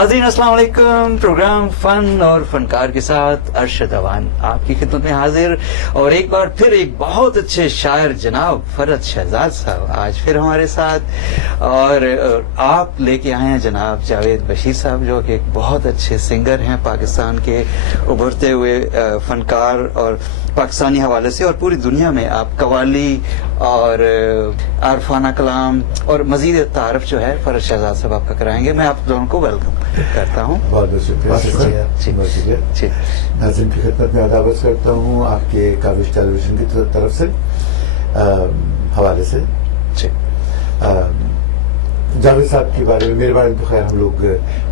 नाज़रीन अस्सलाम वालेकुम। प्रोग्राम फन और फनकार के साथ अरशद अवान आपकी खिदमत में हाजिर, और एक बार फिर एक बहुत अच्छे शायर जनाब फरद शहजाद साहब आज फिर हमारे साथ, और आप लेके आए हैं जनाब जावेद बशीर साहब, जो कि एक बहुत अच्छे सिंगर हैं, पाकिस्तान के उभरते हुए फनकार और पाकिस्तानी हवाले से और पूरी दुनिया में आप कवाली और आरफाना कलाम और मजीद तारफ जो है फरद शहजाद साहब आपका कराएंगे। मैं आप दोनों को वेलकम करता हूँ। बहुत बहुत शुक्रिया। नाज़रीन की खिदमत में आदाब करता हूँ आपके काबिश टेलीविजन की तरफ से हवाले से। जावेद साहब के बारे में, मेरे बारे में तो खैर हम लोग,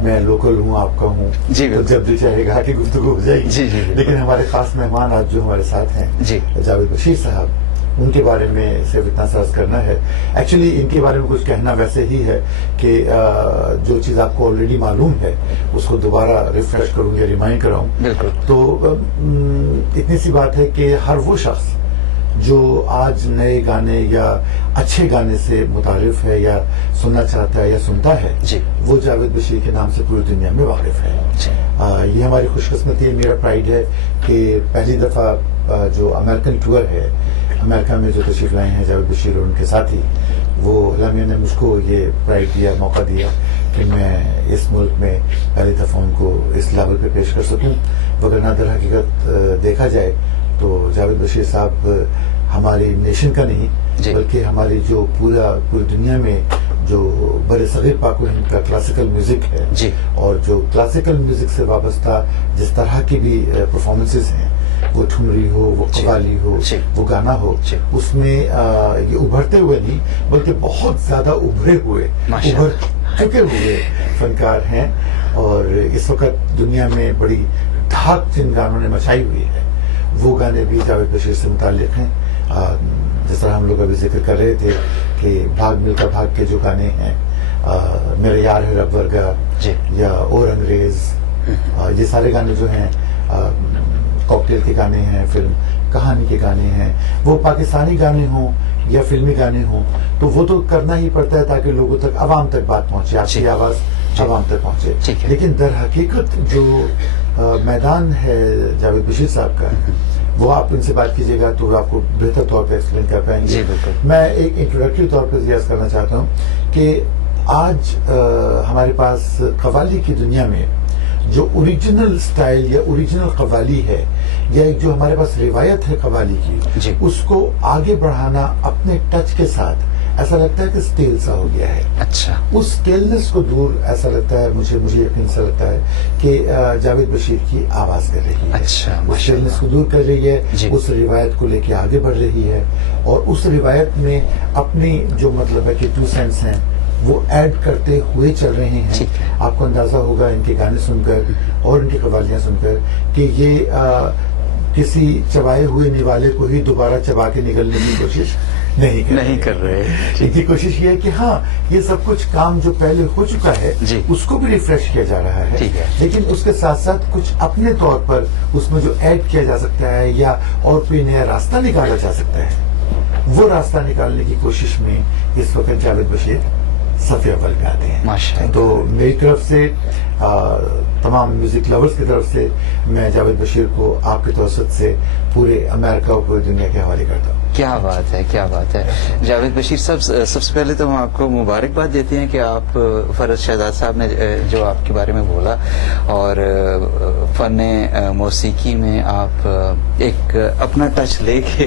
मैं लोकल हूँ, आपका हूँ, तो जब दिल चाहेगा कि गुफ्तगू हो जाएगी। जी, जी, लेकिन हमारे खास मेहमान आज जो हमारे साथ हैं जावेद बशीर साहब, उनके बारे में सिर्फ इतना सर्च करना है। एक्चुअली इनके बारे में कुछ कहना वैसे ही है कि जो चीज़ आपको ऑलरेडी मालूम है उसको दोबारा रिफ्रेश करूँ या रिमाइंड कराऊँ। बिल्कुल। तो इतनी सी बात है कि हर वो शख्स जो आज नए गाने या अच्छे गाने से मुतारिफ है या सुनना चाहता है या सुनता है, वो जावेद बशीर के नाम से पूरी दुनिया में वाकिफ है। ये हमारी खुशकिस्मती है, मेरा प्राइड है कि पहली दफ़ा जो अमेरिकन टूर है, अमेरिका में जो तशरीफ लाए हैं जावेद बशीर और उनके साथी, वो अल्लाह ने मुझको ये प्राइड दिया, मौका दिया कि मैं इस मुल्क में पहली दफ़ा उनको इस लेवल पे पेश कर सकूं। वगरना दर हकीकत देखा जाए तो जावेद बशीर साहब हमारी नेशन का नहीं, बल्कि हमारी जो पूरी दुनिया में जो बड़े सगीर पाक हिंद का क्लासिकल म्यूजिक है, और जो क्लासिकल म्यूजिक से वाबस्ता जिस तरह की भी परफॉर्मेंसेस हैं, वो ठुमरी हो, वो कव्वाली हो, वो गाना हो, उसमें ये उभरते हुए नहीं बल्कि बहुत ज्यादा उभरे हुए, उभर चुके हुए फनकार हैं। और इस वक्त दुनिया में बड़ी धाक जिन गानों ने मचाई हुई है, वो गाने भी जावेद बशीर से मुताल्लिक हैं। जिस तरह हम लोग अभी जिक्र कर रहे थे कि भाग मिल्खा भाग के जो गाने हैं, मेरे यार है रब वर्गा या और अंग्रेज, ये सारे गाने जो हैं, कॉकटेल के गाने हैं, फिल्म कहानी के गाने हैं, वो पाकिस्तानी गाने हों या फिल्मी गाने हों, तो वो तो करना ही पड़ता है ताकि लोगों तक, आवाम तक बात पहुंचे, आपकी आवाज आवाम तक पहुंचे। लेकिन दर हकीकत जो मैदान है जावेद बशीर साहब का, वो आप उनसे बात कीजिएगा तो आपको बेहतर तौर पे एक्सप्लेन कर पाएंगे। मैं एक इंट्रोडक्टरी तौर पे जियाज करना चाहता हूँ कि आज हमारे पास कव्वाली की दुनिया में जो ओरिजिनल स्टाइल या ओरिजिनल कव्वाली है, या एक जो हमारे पास रिवायत है कव्वाली की, उसको आगे बढ़ाना अपने टच के साथ ऐसा लगता है कि स्टेल सा हो गया है। अच्छा। उस स्टेलनेस को दूर ऐसा लगता है, मुझे यकीन सा लगता है कि जावेद बशीर की आवाज कर रही है। अच्छा। उस स्टेलनेस को दूर कर रही है, उस रिवायत को लेके आगे बढ़ रही है, और उस रिवायत में अपनी जो मतलब है कि 2 सेंस हैं वो ऐड करते हुए चल रहे हैं। आपको अंदाजा होगा इनके गाने सुनकर और इनकी कव्वालियां सुनकर कि ये किसी चबाए हुए निवाले को ही दोबारा चबा के निकलने की कोशिश नहीं कर रहे। इनकी कोशिश ये है कि हाँ, ये सब कुछ काम जो पहले हो चुका है उसको भी रिफ्रेश किया जा रहा है, लेकिन उसके साथ साथ कुछ अपने तौर पर उसमें जो ऐड किया जा सकता है या और कोई नया रास्ता निकाला जा सकता है, वो रास्ता निकालने की कोशिश में इस वक्त जावेद बशीर सफ़े अव्वल पे आते हैं। तो मेरी तरफ से तमाम म्यूजिक लवर्स की तरफ से मैं जावेद बशीर को आपके तवसत से पूरे अमेरिका और पूरी दुनिया के हवाले करता हूँ। क्या बात है, क्या बात है जावेद बशीर साहब। सबसे पहले तो हम आपको मुबारकबाद देते हैं कि आप फरद शहजाद साहब ने जो आपके बारे में बोला, और फन मौसीकी में आप एक अपना टच लेके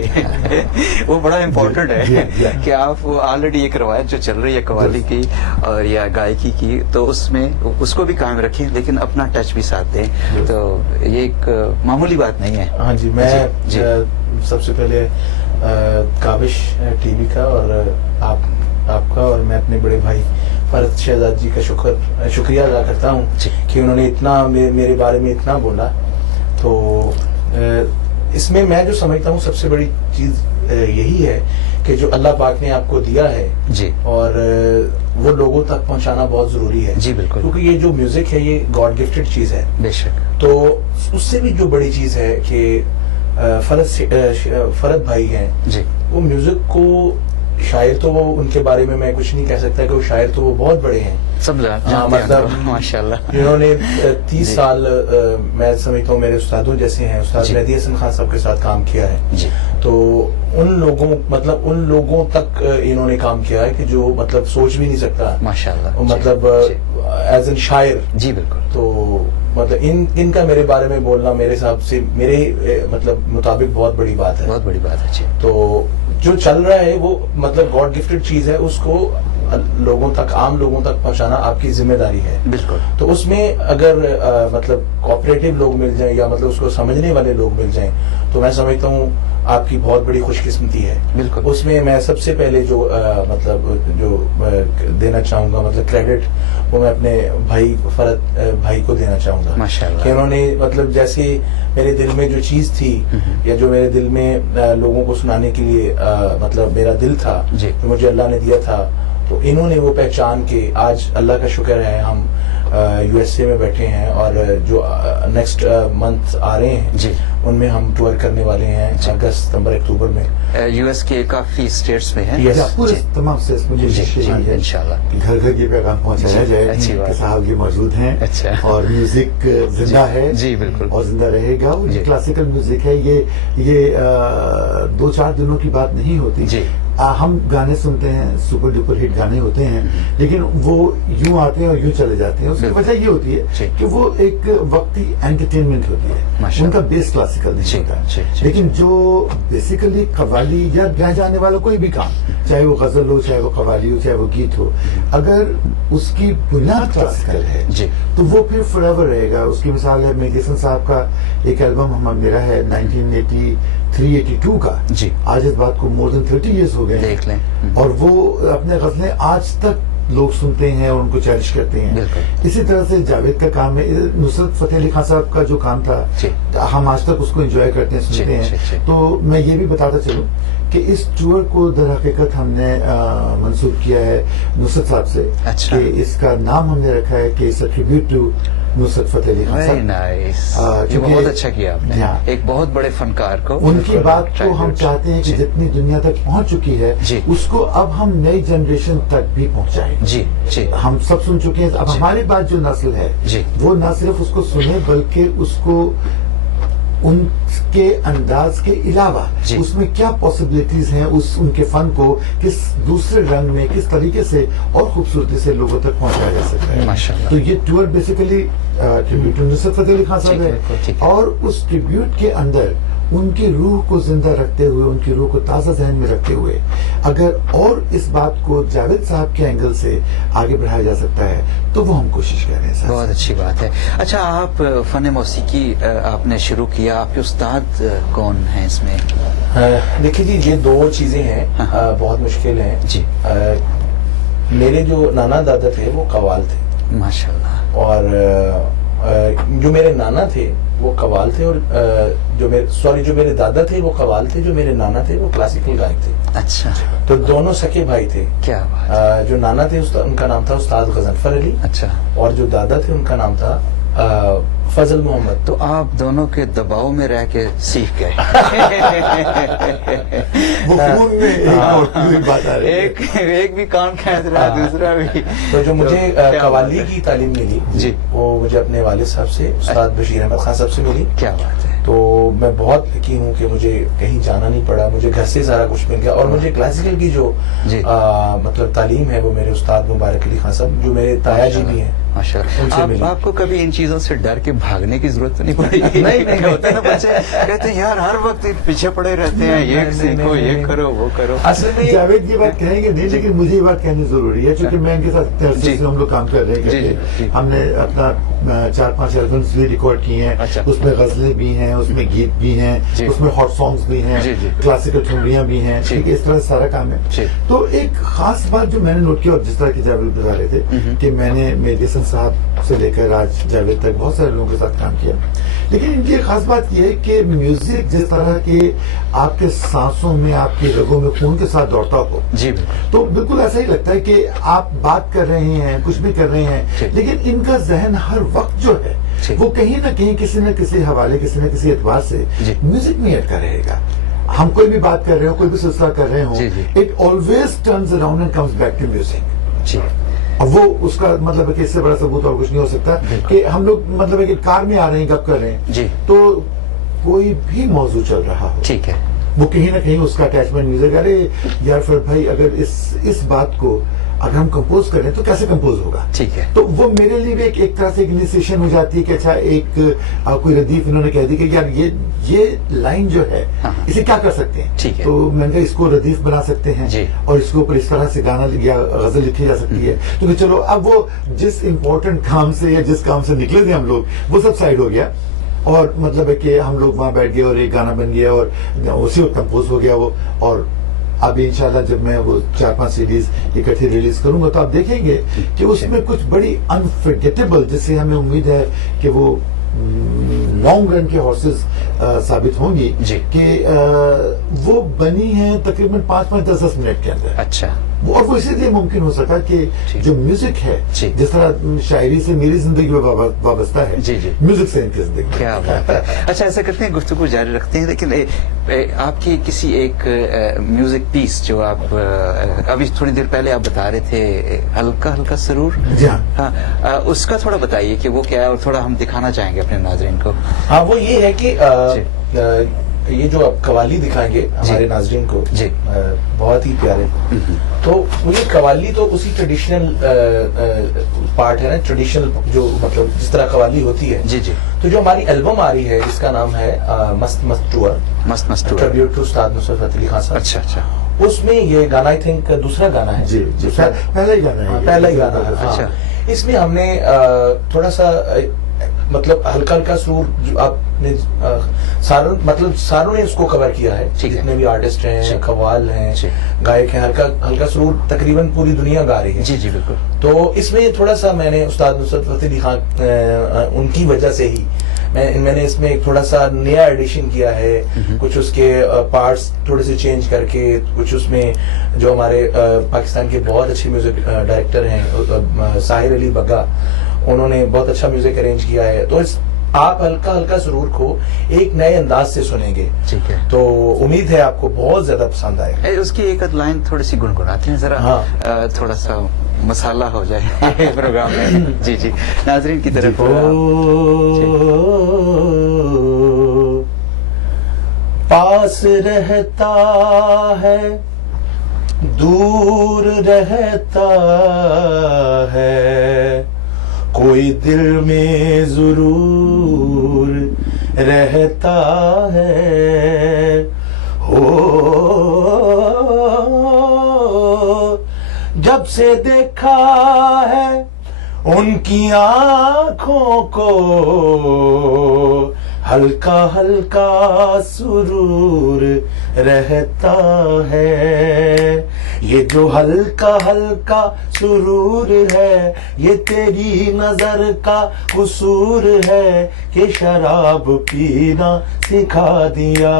वो बड़ा इम्पोर्टेंट है कि आप ऑलरेडी एक रवायत जो चल रही है कव्वाली की और या गायकी की, तो उसमें उसको भी कायम रखें लेकिन अपना टच भी साथ दें, तो ये एक मामूली बात नहीं है। हाँ जी, मैं सबसे पहले काबिश टीवी का और आपका और मैं अपने बड़े भाई फरद शहजाद जी का शुक्रिया अदा करता हूँ कि उन्होंने इतना मेरे बारे में इतना बोला। तो इसमें मैं जो समझता हूँ सबसे बड़ी चीज यही है कि जो अल्लाह पाक ने आपको दिया है जी, और वो लोगों तक पहुंचाना बहुत जरूरी है जी। बिल्कुल, क्योंकि ये जो म्यूजिक है ये गॉड गिफ्टेड चीज है बेशक। तो उससे भी जो बड़ी चीज है कि फरद भाई हैं जी, वो म्यूजिक को शायर तो वो उनके बारे में मैं कुछ नहीं कह सकता कि वो शायर तो वो बहुत बड़े हैं, सब जानते हैं मतलब उनको, माशाल्लाह। इन्होंने 30 साल मैं समझता हूँ मेरे उस्तादों जैसे हैं, उस्ताद मेहदी हसन खान साहब के साथ काम किया है जी। तो उन लोगों तक इन्होंने काम किया है कि जो मतलब सोच भी नहीं सकता माशाल्लाह, मतलब एज एन शायर। जी बिल्कुल। तो मतलब इनका मेरे बारे में बोलना मेरे हिसाब से मेरे मतलब मुताबिक बहुत बड़ी बात है, बहुत बड़ी बात है जी। तो जो चल रहा है वो मतलब गॉड गिफ्टेड चीज है, उसको लोगों तक, आम लोगों तक पहुंचाना आपकी जिम्मेदारी है। बिल्कुल। तो उसमें अगर मतलब कोऑपरेटिव लोग मिल जाएं या मतलब उसको समझने वाले लोग मिल जाएं तो मैं समझता हूँ आपकी बहुत बड़ी खुशकिस्मती है। बिल्कुल। उसमें मैं सबसे पहले जो देना चाहूंगा मतलब क्रेडिट वो मैं अपने भाई फरत भाई को देना चाहूंगा माशाल्लाह। कि उन्होंने मतलब जैसे मेरे दिल में जो चीज थी या जो मेरे दिल में लोगों को सुनाने के लिए मतलब मेरा दिल था जो मुझे अल्लाह ने दिया था, तो इन्होंने वो पहचान के आज अल्लाह का शुक्र है हम यूएसए में बैठे हैं और जो नेक्स्ट मंथ आ रहे हैं जी उनमें हम टूर करने वाले हैं अगस्त, सितंबर, अक्टूबर में। यूएस के काफी स्टेट्स में है। पूरे तमाम स्टेट्स में इंशाल्लाह घर घर ये पैगाम पहुंचाया जाए कि साहब ये मौजूद हैं। अच्छा। और म्यूजिक जिंदा है जी बिल्कुल, और जिंदा रहेगा। और ये क्लासिकल म्यूजिक है, ये 2-4 दिनों की बात नहीं होती जी। हम गाने सुनते हैं, सुपर डुपर हिट गाने होते हैं, लेकिन वो यूं आते हैं और यूं चले जाते हैं। उसकी वजह ये होती है कि वो एक वक्ती एंटरटेनमेंट होती है, उनका बेस क्लासिकल नहीं होता। लेकिन जो बेसिकली कव्वाली या गाए जाने वाला कोई भी काम, चाहे वो गजल हो, चाहे वो कव्वाली हो, चाहे वो गीत हो, अगर उसकी बुनियाद क्लासिकल है तो वो फिर फॉरएवर रहेगा। उसकी मिसाल है मेहदी हसन साहब का एक एल्बम मेरा है 1982 का जी। आज इस बात को मोर देन 30 इयर्स हो गए देख लें। और वो अपने गजलें आज तक लोग सुनते हैं और उनको चेरिश करते हैं। इसी तरह से जावेद का काम है, नुसरत फतेह अली खान साहब का जो काम था हम आज तक उसको एंजॉय करते हैं, सुनते हैं। तो मैं ये भी बताता चलूं कि इस टूर को दर हकीकत हमने मंसूब किया है नुसरत साहब से। अच्छा। कि इसका नाम हमने रखा है कि it's a tribute to Nusrat Fateh Ali Khan Sahab. Nice, ये बहुत अच्छा किया आपने, एक बहुत बड़े फनकार को। उनकी बात को हम चाहते हैं कि जितनी दुनिया तक पहुंच चुकी है उसको अब हम नई जनरेशन तक भी पहुंचाएं। जी जी। हम सब सुन चुके हैं, अब हमारे बाद जो नस्ल है वो न सिर्फ उसको सुने बल्कि उसको उनके अंदाज के अलावा उसमें क्या पॉसिबिलिटीज हैं उनके फन को किस दूसरे रंग में किस तरीके से और खूबसूरती से लोगों तक पहुंचाया जा सकता है। माशाल्लाह। तो ये tour basically tribute to Nusrat Fateh Ali Khan Sahab है और उस ट्रिब्यूट के अंदर उनकी रूह को जिंदा रखते हुए, उनकी रूह को ताज़ा जहन में रखते हुए अगर और इस बात को जावेद साहब के एंगल से आगे बढ़ाया जा सकता है तो वो हम कोशिश कर रहे हैं। बहुत अच्छी बात है। अच्छा, आप फन मौसीकी आपने शुरू किया, आपके उस्ताद कौन हैं इसमें? देखिए जी, ये दो चीजें हैं बहुत मुश्किल हैं जी। मेरे जो नाना दादा थे वो कव्वाल थे माशाल्लाह, और जो मेरे नाना थे वो कव्वाल थे, और जो मेरे दादा थे वो कव्वाल थे, जो मेरे नाना थे वो क्लासिकल गायक थे। अच्छा। तो दोनों सके भाई थे। क्या बात। जो नाना थे उनका नाम था उस्ताद गजनफर अली। अच्छा। और जो दादा थे उनका नाम था फजल मोहम्मद। तो आप दोनों के दबाव में रह के सीख गए। वो खून में बात आ रही है। एक भी काम खेच रहा है, दूसरा भी। तो जो मुझे कव्वाली की तालीम मिली जी, वो मुझे अपने वालिद साहब से, उस्ताद बशीर अहमद खान साहब से मिली। क्या बात है। तो मैं बहुत लकी हूँ कि मुझे कहीं जाना नहीं पड़ा, मुझे घर से सारा कुछ मिल गया। और मुझे क्लासिकल की जो मतलब तालीम है वो मेरे उस्ताद मुबारक अली खान साहब, जो मेरे ताया जी भी हैं, आपको कभी इन चीजों से डर के भागने की जरूरत तो नहीं पड़ी? नहीं होता है ना, बच्चे कहते हैं यार हर वक्त पीछे पड़े रहते हैं, ये सीखो, ये करो, वो करो। असल में जावेद ये बात कहेंगे नहीं, लेकिन मुझे ये बात कहनी जरूरी है क्योंकि मैं इनके साथ से हम लोग काम कर रहे हैं। हमने अपना 4-5 एल्बम्स भी रिकॉर्ड किए हैं। उसमें गजलें भी हैं, उसमें गीत भी हैं, उसमें हॉट सॉन्ग्स भी हैं, क्लासिकल ठुमरियां भी हैं। ठीक है, इस तरह सारा काम है। तो एक खास बात जो मैंने नोट किया, और जिस तरह की जावेद बता रहे थे कि मैंने मेहदी हसन साहब से लेकर आज जावेद तक बहुत सारे लोगों के साथ काम किया, लेकिन इनकी खास बात यह है कि म्यूजिक जिस तरह के आपके सांसों में, आपकी रगों में खून के साथ दौड़ता हो जी, तो बिल्कुल ऐसा ही लगता है कि आप बात कर रहे हैं, कुछ भी कर रहे हैं, लेकिन इनका जहन हर वक्त जो है वो कहीं ना कहीं किसी न किसी हवाले, किसी न किसी एतबार से म्यूजिक में अटका रहेगा। हम कोई भी बात कर रहे हो, कोई भी सिलसिला कर रहे हो, it always turns around and comes back to music. अब वो उसका मतलब है कि इससे बड़ा सबूत और कुछ नहीं हो सकता कि हम लोग मतलब है कि कार में आ रहे हैं, गप कर रहे हैं जी, तो कोई भी मौजूद चल रहा हो, ठीक है, वो कहीं ना कहीं उसका अटैचमेंट म्यूजिक, अरे यार फिर भाई अगर इस बात को अगर हम कंपोज करें तो कैसे कंपोज होगा, ठीक है, तो वो मेरे लिए भी एक तरह से इनिशिएशन हो जाती है कि अच्छा एक कोई रदीफ इन्होंने कह दी कि यार ये लाइन जो है इसे क्या कर सकते हैं, ठीक है, तो मैंने कहा इसको रदीफ बना सकते हैं जी, और इसके ऊपर इस तरह से गाना या गजल लिखी जा सकती है। तो चलो अब वो जिस इम्पोर्टेंट काम से या जिस काम से निकले थे हम लोग वो सब साइड हो गया और मतलब है कि हम लोग वहां बैठ गए और एक गाना बन गया और उसी वक्त कंपोज हो गया वो। और अभी इंशाल्लाह जब मैं वो 4-5 सीडीज इकट्ठी रिलीज करूंगा तो आप देखेंगे कि उसमें कुछ बड़ी अनफर्गेटेबल, जिससे हमें उम्मीद है कि वो लॉन्ग रन के हॉर्सेस साबित होंगी कि वो बनी है तकरीबन 5-10 मिनट के अंदर। अच्छा, और वो इसीलिए मुमकिन हो सका कि जो म्यूजिक है जिस तरह शायरी से मेरी जिंदगी में वाबस्ता है, जी जी, म्यूजिक से इनकी जिंदगी। क्या बात है। अच्छा, ऐसा करते हैं, गुफ्तगू जारी रखते हैं, लेकिन आपकी किसी एक म्यूजिक पीस जो आप अभी थोड़ी देर पहले आप बता रहे थे, हल्का हल्का सरूर, जी हाँ, उसका थोड़ा बताइए कि वो क्या है और थोड़ा हम दिखाना चाहेंगे अपने नाजरीन को। हाँ, वो ये है कि ये जो आप कवाली दिखाएंगे हमारे नाजरीन को, बहुत ही प्यारे, तो ये कवाली तो उसी ट्रेडिशनल पार्ट है ना, ट्रेडिशनल जो मतलब जिस तरह कवाली होती है। जी जी। तो जो हमारी एल्बम आ रही है जिसका नाम है मस्त मस्त टूर, मस्त मस्त टूर, ट्रिब्यूट टू उस्ताद नुसरत फतेह अली खान साहब। अच्छा अच्छा, उसमें ये गाना आई थिंक दूसरा गाना है। जी जी, पहला ही गाना है, पहला ही गाना है। अच्छा, इसमें हमने थोड़ा सा मतलब हल्का हल्का सुर जो आपने सारों ने उसको कवर किया है, जितने भी आर्टिस्ट हैं, कव्वाल हैं, गायक हैं, हल्का हल्का सुर तकरीबन पूरी दुनिया गा रही है। जी जी बिल्कुल। तो इसमें थोड़ा सा मैंने उस्ताद नुसरत फतेह अली खान उनकी वजह से ही मैंने इसमें एक थोड़ा सा नया एडिशन किया है, कुछ उसके पार्ट्स थोड़े से चेंज करके, कुछ उसमें जो हमारे पाकिस्तान के बहुत अच्छे म्यूजिक डायरेक्टर हैं साहिर अली बग्गा, उन्होंने बहुत अच्छा म्यूजिक अरेंज किया है। तो आप हल्का हल्का सुरूर को एक नए अंदाज से सुनेंगे, ठीक है, तो उम्मीद है आपको बहुत ज्यादा पसंद आएगा। उसकी एक लाइन थोड़ी सी गुनगुनाते हैं जरा, हाँ, थोड़ा सा मसाला हो जाए प्रोग्राम में। जी जी, नाजरीन की तरफ। पास रहता है दूर रहता है, कोई दिल में जरूर रहता है। हो जब से देखा है उनकी आंखों को, हल्का हल्का सुरूर रहता है। ये जो हल्का हल्का सुरूर है, ये तेरी नजर का कसूर है कि शराब पीना सिखा दिया।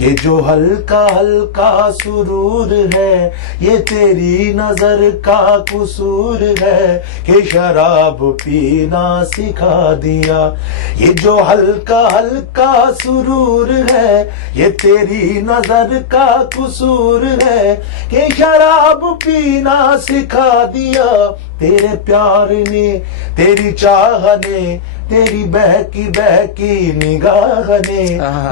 ये जो हल्का हल्का सुरूर है, ये तेरी नजर का कसूर है कि शराब पीना सिखा दिया। ये जो हल्का हल्का सुरूर है, ये तेरी नजर का कसूर है कि शराब पीना सिखा दिया। तेरे प्यार ने, तेरी चाह ने, तेरी बहकी बहकी निगाह ने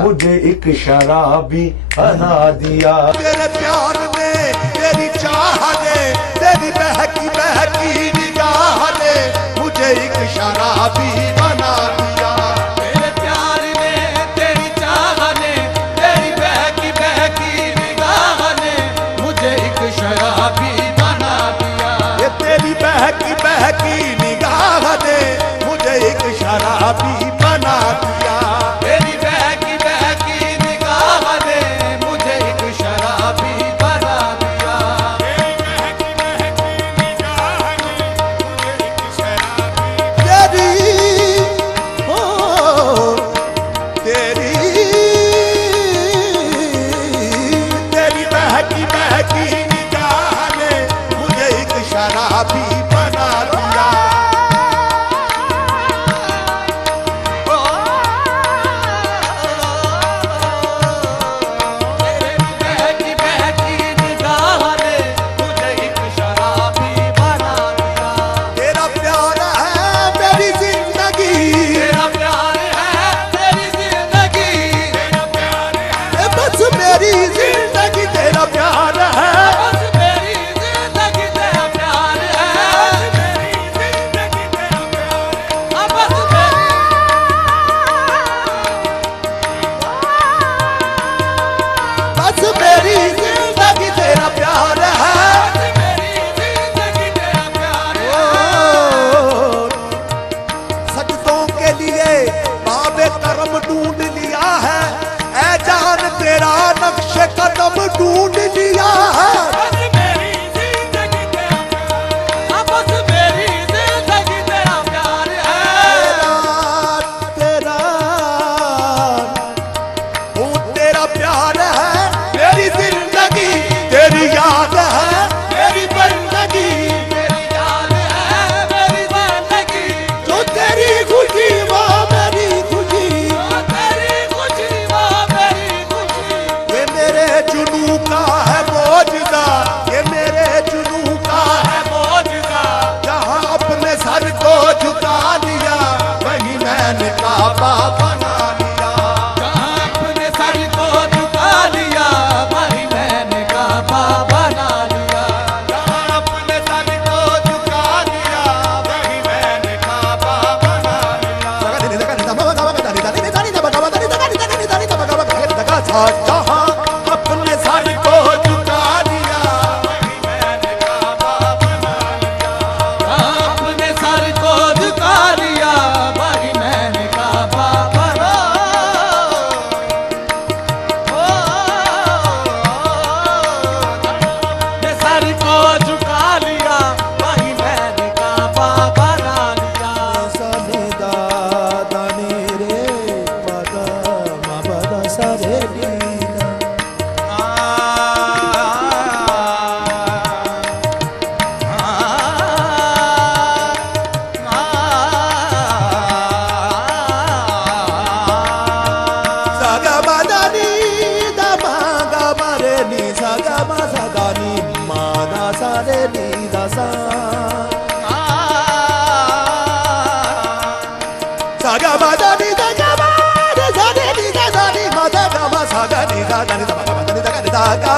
मुझे एक शराबी बना दिया। तेरे प्यार ने, तेरी चाह ने, तेरी बहकी बहकी निगाह ने मुझे एक शराबी बना दिया। तेरे प्यार ने, तेरी चाह ने, तेरी बहकी बहकी निगाह ने मुझे एक शराबी बना दिया। ये तेरी बहकी बहकी निगाह ने मुझे एक शराबी बना दिया। तेरी बहकी बहकी निगाह ने मुझे एक शराबी बना दिया। तेरी बहकी बहकी निगाह ने मुझे एक शराबी, तेरी बहकी बहकी निगाह ने मुझे एक शराबी बना दिया। अब ढूंढ लिया है बस मेरी जिंदगी तेरा प्यार, हाँ बस मेरी जिंदगी तेरा प्यार है। तेरा वो तेरा प्यार है मेरी जिंदगी तेरी याद है मेरी बंदगी मेरी याद है मेरी जिंदगी, जो तेरी खुशी वो मेरी खुशी वो तेरी खुशी वो मेरी खुशी। ये मेरे जुनू का है मौजूदा ये मेरे जुनू का है मौजूदा जहाँ अपने सर को झुका लिया वही मैंने काबा बना लिया जहाँ अपने सर को झुका लिया वही मैंने काबा बना लिया। जहाँ अपने सर को झुका लिया वही मैंने काबा बना लिया जहाँ अपने सर को झुका लिया वही मैंने काबा बना लिया जहाँ अपने सर को झुका लिया वही मैंने काबा बना। अपने सर को झुका लिया वही मैंने काबा बना लिया। सने दादा रे पदा मा पदा सरे saga badani da maga mare ni saga ma saga ni ma da sa re ni da sa saga badani da ga ma da sa re ni da sa ni ma da ga ma saga ni da da ni da ma da ni da ga